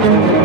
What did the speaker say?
thank you